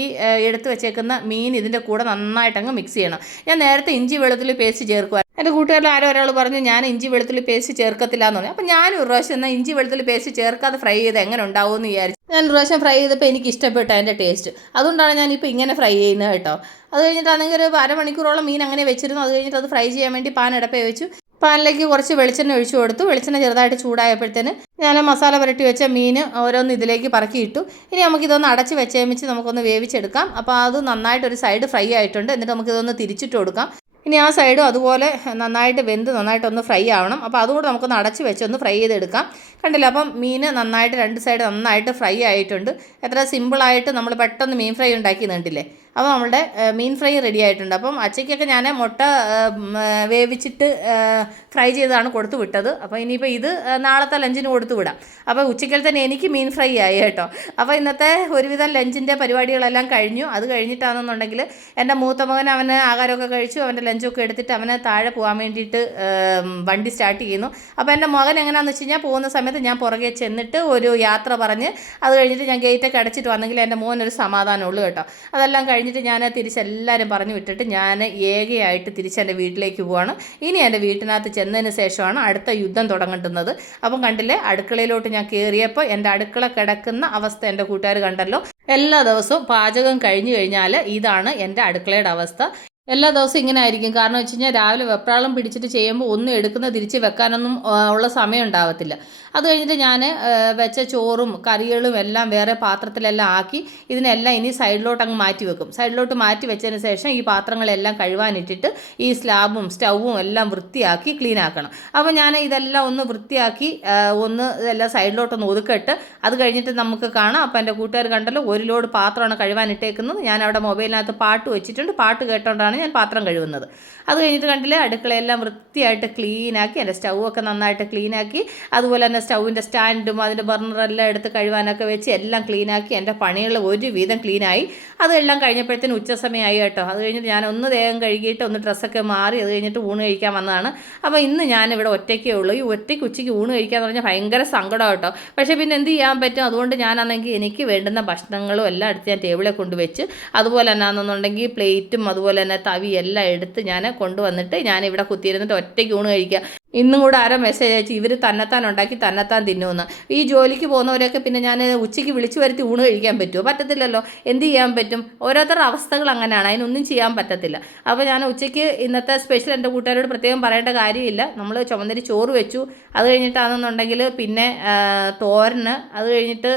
എടുത്ത് വെച്ചേക്കുന്ന മീൻ ഇതിൻ്റെ കൂടെ നന്നായിട്ടങ്ങ് മിക്സ് ചെയ്യണം. ഞാൻ നേരത്തെ ഇഞ്ചി വെളുത്തുള്ളി പേസ്റ്റ് ചേർക്കുക. എൻ്റെ കൂട്ടുകാരിൽ ഒരാൾ പറഞ്ഞു ഞാൻ ഇഞ്ചി വെളുത്തുള്ളി പേസ്റ്റ് ചേർക്കത്തില്ല എന്ന് പറഞ്ഞു. അപ്പോൾ ഞാൻ ഒരു പ്രാവശ്യം എന്നാൽ ഇഞ്ചി വെളുത്തുള്ളി പേസ്റ്റ് ചേർക്കാതെ ഫ്രൈ ചെയ്ത് എങ്ങനെ ഉണ്ടാവുമെന്ന് വിചാരിച്ചു. ഞാൻ ഒരു പ്രാവശ്യം ഫ്രൈ ചെയ്തപ്പോൾ എനിക്ക് ഇഷ്ടപ്പെട്ടു അതിൻ്റെ ടേസ്റ്റ്. അതുകൊണ്ടാണ് ഞാനിപ്പോൾ ഇങ്ങനെ ഫ്രൈ ചെയ്യുന്നത് കേട്ടോ. അത് കഴിഞ്ഞിട്ടാണെങ്കിൽ ഒരു 1/2 മണിക്കൂറോളം മീൻ അങ്ങനെ വെച്ചിരുന്നു. അത് കഴിഞ്ഞിട്ട് അത് ഫ്രൈ ചെയ്യാൻ വേണ്ടി പാൻ അടപ്പേ വെച്ചു. പാനിലേക്ക് കുറച്ച് വെളിച്ചെണ്ണ ഒഴിച്ചു കൊടുത്തു. വെളിച്ചെണ്ണ ചെറുതായിട്ട് ചൂടായപ്പോഴത്തേന് ഞാൻ മസാല പുരട്ടി വെച്ച മീൻ ഓരോന്ന് ഇതിലേക്ക് പറക്കിയിട്ടു. ഇനി നമുക്കിതൊന്ന് അടച്ച് വെച്ചേമിച്ച് നമുക്കൊന്ന് വേവിച്ചെടുക്കാം. അപ്പോൾ അത് നന്നായിട്ടൊരു സൈഡ് ഫ്രൈ ആയിട്ടുണ്ട്. എന്നിട്ട് നമുക്കിതൊന്ന് തിരിച്ചിട്ട് കൊടുക്കാം. ഇനി ആ സൈഡും അതുപോലെ നന്നായിട്ട് വെന്ത് നന്നായിട്ടൊന്ന് ഫ്രൈ ആവണം. അപ്പോൾ അതുകൂടെ നമുക്കൊന്ന് അടച്ച് വെച്ച് ഒന്ന് ഫ്രൈ ചെയ്തെടുക്കാം. കണ്ടില്ല, അപ്പം മീൻ നന്നായിട്ട് 2 സൈഡ് നന്നായിട്ട് ഫ്രൈ ആയിട്ടുണ്ട്. എത്ര സിമ്പിളായിട്ട് നമ്മൾ പെട്ടെന്ന് മീൻ ഫ്രൈ ഉണ്ടാക്കി കണ്ടില്ലേ. അപ്പോൾ നമ്മളുടെ മീൻ ഫ്രൈ റെഡി ആയിട്ടുണ്ട്. അപ്പം അച്ചയ്ക്കൊക്കെ ഞാൻ മുട്ട വേവിച്ചിട്ട് ഫ്രൈ ചെയ്താണ് കൊടുത്തു വിട്ടത്. അപ്പോൾ ഇനിയിപ്പോൾ ഇത് നാളത്തെ ലഞ്ചിന് കൊടുത്തു വിടാം. അപ്പോൾ ഉച്ചയ്ക്കൽ തന്നെ എനിക്ക് മീൻ ഫ്രൈ ആയി കേട്ടോ. അപ്പോൾ ഇന്നത്തെ ഒരുവിധം ലഞ്ചിൻ്റെ പരിപാടികളെല്ലാം കഴിഞ്ഞു. അത് കഴിഞ്ഞിട്ടാണെന്നുണ്ടെങ്കിൽ എൻ്റെ മൂത്ത മകൻ അവന് ആഹാരമൊക്കെ കഴിച്ചു, അവൻ്റെ ലഞ്ചൊക്കെ എടുത്തിട്ട് അവനെ താഴെ പോകാൻ വേണ്ടിയിട്ട് വണ്ടി സ്റ്റാർട്ട് ചെയ്യുന്നു. അപ്പോൾ എൻ്റെ മകൻ എങ്ങനെയാണെന്ന് വെച്ച് കഴിഞ്ഞാൽ പോകുന്ന സമയത്ത് ഞാൻ പുറകെ ചെന്നിട്ട് ഒരു യാത്ര പറഞ്ഞ് അത് കഴിഞ്ഞിട്ട് ഞാൻ ഗേറ്റൊക്കെ അടച്ചിട്ട് വന്നെങ്കിൽ എൻ്റെ മോനൊരു സമാധാനമുള്ളൂ കേട്ടോ. അതെല്ലാം കഴിഞ്ഞിട്ട് ഞാൻ തിരിച്ചെല്ലാവരും പറഞ്ഞു വിട്ടിട്ട് ഞാൻ ഏകയായിട്ട് തിരിച്ചെൻ്റെ വീട്ടിലേക്ക് പോവാണ്. ഇനി എൻ്റെ വീട്ടിനകത്ത് ചെന്നതിന് ശേഷമാണ് അടുത്ത യുദ്ധം തുടങ്ങുന്നത്. അപ്പം കണ്ടില്ലേ, അടുക്കളയിലോട്ട് ഞാൻ കയറിയപ്പോൾ എൻ്റെ അടുക്കള കിടക്കുന്ന അവസ്ഥ എൻ്റെ കൂട്ടുകാർ കണ്ടല്ലോ. എല്ലാ ദിവസവും പാചകം കഴിഞ്ഞു കഴിഞ്ഞാൽ ഇതാണ് എൻ്റെ അടുക്കളയുടെ അവസ്ഥ. എല്ലാ ദിവസവും ഇങ്ങനെ ആയിരിക്കും. കാരണം വെച്ച് കഴിഞ്ഞാൽ രാവിലെ വെപ്രാളം പിടിച്ചിട്ട് ചെയ്യുമ്പോൾ ഒന്നും എടുക്കുന്ന തിരിച്ച് വെക്കാനൊന്നും ഉള്ള സമയം ഉണ്ടാവത്തില്ല. അത് കഴിഞ്ഞിട്ട് ഞാൻ വെച്ച ചോറും കറികളും എല്ലാം വേറെ പാത്രത്തിലെല്ലാം ആക്കി ഇതിനെല്ലാം ഇനി സൈഡിലോട്ട് അങ്ങ് മാറ്റി വെക്കും. സൈഡിലോട്ട് മാറ്റി വെച്ചതിന് ശേഷം ഈ പാത്രങ്ങളെല്ലാം കഴുകാനിട്ടിട്ട് ഈ സ്ലാബും സ്റ്റൗവും എല്ലാം വൃത്തിയാക്കി ക്ലീൻ ആക്കണം. അപ്പോൾ ഞാൻ ഇതെല്ലാം ഒന്ന് വൃത്തിയാക്കി ഇതെല്ലാം സൈഡിലോട്ടൊന്ന് ഒതുക്കിട്ട് അത് കഴിഞ്ഞിട്ട് നമുക്ക് കാണാം. അപ്പോൾ എൻ്റെ കൂട്ടുകാർ കണ്ടല്ലോ, 1 ലോഡ് പാത്രമാണ് കഴുകാനിട്ടേക്കുന്നത്. ഞാൻ അവിടെ മൊബൈലിനകത്ത് പാട്ട് വെച്ചിട്ടുണ്ട്. പാട്ട് കേട്ടോണ്ടാണ് ഞാൻ പാത്രം കഴുകുന്നത്. അത് കഴിഞ്ഞിട്ട് കണ്ടില്ലേ, അടുക്കളയെല്ലാം വൃത്തിയായിട്ട് ക്ലീനാക്കി, എൻ്റെ സ്റ്റൗവൊക്കെ നന്നായിട്ട് ക്ലീനാക്കി, അതുപോലെ തന്നെ സ്റ്റൗവിൻ്റെ സ്റ്റാൻഡും അതിൻ്റെ ബർണറെല്ലാം എടുത്ത് കഴുകാനൊക്കെ വെച്ച് എല്ലാം ക്ലീനാക്കി എൻ്റെ പണികൾ ഒരുവിധം ക്ലീനായി. അതെല്ലാം കഴിഞ്ഞപ്പോഴത്തേന് ഉച്ച സമയമായി കേട്ടോ. അത് കഴിഞ്ഞിട്ട് ഞാൻ ഒന്ന് ദേഹം കഴുകിയിട്ട് ഒന്ന് ഡ്രസ്സൊക്കെ മാറി അത് കഴിഞ്ഞിട്ട് ഊണ് കഴിക്കാൻ വന്നതാണ്. അപ്പോൾ ഇന്ന് ഞാനിവിടെ ഒറ്റയ്ക്കേ ഉള്ളൂ. ഈ ഒറ്റയ്ക്ക് ഉച്ചയ്ക്ക് ഊണ് കഴിക്കാന്ന് പറഞ്ഞാൽ ഭയങ്കര സങ്കടം കേട്ടോ. പക്ഷേ പിന്നെ എന്ത് ചെയ്യാൻ പറ്റും. അതുകൊണ്ട് ഞാനാണെങ്കിൽ എനിക്ക് വേണ്ടുന്ന ഭക്ഷണങ്ങളും എല്ലാം എടുത്ത് ഞാൻ ടേബിളിൽ കൊണ്ടുവച്ച്, അതുപോലെ തന്നെ ആണെന്നുണ്ടെങ്കിൽ പ്ലേറ്റും അതുപോലെ തന്നെ തവി എല്ലാം എടുത്ത് ഞാൻ കൊണ്ടുവന്നിട്ട് ഞാനിവിടെ കുത്തിയിരുന്നിട്ട് ഒറ്റയ്ക്ക് ഊണ് കഴിക്കുക. ഇന്നും കൂടെ ആരോ മെസ്സേജ് അയച്ചു ഇവർ തന്നെത്താൻ ഉണ്ടാക്കി തന്നെത്താൻ തിന്നുമെന്ന്. ഈ ജോലിക്ക് പോകുന്നവരൊക്കെ പിന്നെ ഞാൻ ഉച്ചയ്ക്ക് വിളിച്ചു വരുത്തി ഊണ് കഴിക്കാൻ പറ്റുമോ? പറ്റത്തില്ലല്ലോ. എന്ത് ചെയ്യാൻ പറ്റും? ഓരോരുത്തരുടെ അവസ്ഥകൾ അങ്ങനെയാണ്, അതിനൊന്നും ചെയ്യാൻ പറ്റത്തില്ല. അപ്പോൾ ഞാൻ ഉച്ചയ്ക്ക് ഇന്നത്തെ സ്പെഷ്യൽ എൻ്റെ കൂട്ടുകാരോട് പ്രത്യേകം പറയേണ്ട കാര്യമില്ല. നമ്മൾ ചുമന്നരി ചോറ് വെച്ചു. അത് കഴിഞ്ഞിട്ടാണെന്നുണ്ടെങ്കിൽ പിന്നെ തോരന്, അത് കഴിഞ്ഞിട്ട്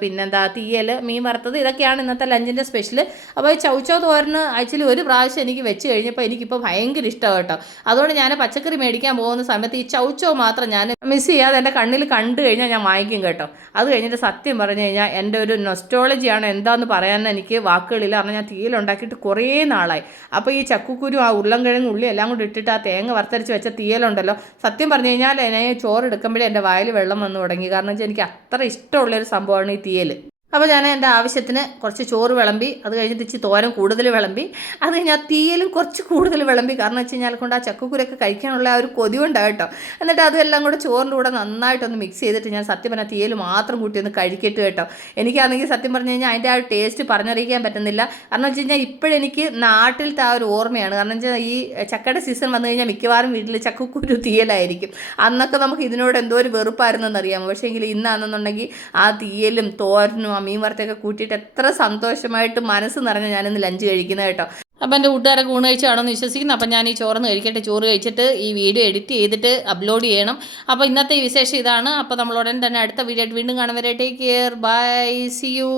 പിന്നെന്താ തീയൽ, മീൻ വറുത്തത്, ഇതൊക്കെയാണ് ഇന്നത്തെ ലഞ്ചിൻ്റെ സ്പെഷ്യൽ. അപ്പോൾ ഈ ചൗച്ചോ തോരന് ആഴ്ചയിൽ ഒരു പ്രാവശ്യം എനിക്ക് വെച്ച് കഴിഞ്ഞപ്പോൾ എനിക്കിപ്പോൾ ഭയങ്കര ഇഷ്ടമാണ് കേട്ടോ. അതുകൊണ്ട് ഞാൻ പച്ചക്കറി മേടിക്കാൻ പോകുന്ന സമയത്ത് ഈ ചൗച്ചോ മാത്രം ഞാൻ മിസ് ചെയ്യാതെ എൻ്റെ കണ്ണിൽ കണ്ടു കഴിഞ്ഞാൽ ഞാൻ വാങ്ങിക്കും കേട്ടോ. അത് കഴിഞ്ഞിട്ട് സത്യം പറഞ്ഞു കഴിഞ്ഞാൽ എൻ്റെ ഒരു നൊസ്റ്റോളജിയാണ്, എന്താണെന്ന് പറയാൻ എനിക്ക് വാക്കുകളില്ല. കാരണം ഞാൻ തീയലുണ്ടാക്കിയിട്ട് കുറേ നാളായി. അപ്പോൾ ഈ ചക്കുക്കുരു, ആ ഉരുളൻകിഴങ്ങ്, ഉള്ളി എല്ലാം കൂടി ഇട്ടിട്ട് ആ തേങ്ങ വറുത്തരച്ച് വെച്ച തീയലുണ്ടല്ലോ, സത്യം പറഞ്ഞു കഴിഞ്ഞാൽ എന്നെ ചോറ് എടുക്കുമ്പോഴേ എൻ്റെ വായിൽ വെള്ളം വന്നു തുടങ്ങി. കാരണം വെച്ചാൽ എനിക്ക് അത്ര ഇഷ്ടമുള്ളൊരു സംഭവമാണ് ഈ തീയൽ. അപ്പോൾ ഞാൻ എൻ്റെ ആവശ്യത്തിന് കുറച്ച് ചോറ് വിളമ്പി, അത് കഴിഞ്ഞിട്ട് ഇച്ചിരി തോരൻ കൂടുതൽ വിളമ്പി, അത് കഴിഞ്ഞ് ആ തീയലും കുറച്ച് കൂടുതൽ വിളമ്പി. കാരണം വെച്ച് കഴിഞ്ഞാൽ കൊണ്ട് ആ ചക്കക്കുരൊക്കെ കഴിക്കാനുള്ള ആ ഒരു കൊതി കൊണ്ടാണ് കേട്ടോ. എന്നിട്ട് അതെല്ലാം കൂടെ ചോറിൻ്റെ കൂടെ നന്നായിട്ടൊന്ന് മിക്സ് ചെയ്തിട്ട് ഞാൻ സത്യം പറഞ്ഞാൽ തീയൽ മാത്രം കൂട്ടി ഒന്ന് കഴിക്കട്ട് കേട്ടോ. എനിക്കാണെങ്കിൽ സത്യം പറഞ്ഞു കഴിഞ്ഞാൽ അതിൻ്റെ ആ ടേസ്റ്റ് പറഞ്ഞറിയിക്കാൻ പറ്റുന്നില്ല. കാരണം വെച്ച് കഴിഞ്ഞാൽ ഇപ്പോഴെനിക്ക് നാട്ടിലത്തെ ആ ഒരു ഓർമ്മയാണ്. കാരണം വെച്ചാൽ ഈ ചക്കയുടെ സീസൺ വന്നു കഴിഞ്ഞാൽ മിക്കവാറും വീട്ടിൽ ചക്കക്കുരു തീയലായിരിക്കും. അന്നൊക്കെ നമുക്ക് ഇതിനോട് എന്തോ ഒരു വെറുപ്പായിരുന്നെന്നറിയാമോ. പക്ഷേ എങ്കിൽ ഇന്നാണെന്നുണ്ടെങ്കിൽ ആ തീയലും തോരനും മീൻ വറുത്തൊക്കെ കൂട്ടിയിട്ട് എത്ര സന്തോഷമായിട്ട് മനസ്സ് നിറഞ്ഞ് ഞാനിന്ന് ലഞ്ച് കഴിക്കുന്നത് കേട്ടോ. അപ്പം എൻ്റെ കൂട്ടുകാരൊക്കെ ഊണ് കഴിച്ചാണെന്ന് വിശ്വസിക്കുന്നു. അപ്പം ഞാൻ ഈ ചോറൊന്ന് കഴിക്കട്ടെ. ചോറ് കഴിച്ചിട്ട് ഈ വീഡിയോ എഡിറ്റ് ചെയ്തിട്ട് അപ്ലോഡ് ചെയ്യണം. അപ്പോൾ ഇന്നത്തെ വിശേഷം ഇതാണ്. അപ്പോൾ നമ്മൾ ഉടൻ തന്നെ അടുത്ത വീഡിയോ ആയിട്ട് വീണ്ടും കാണും വരെ. Take care, bye, see U.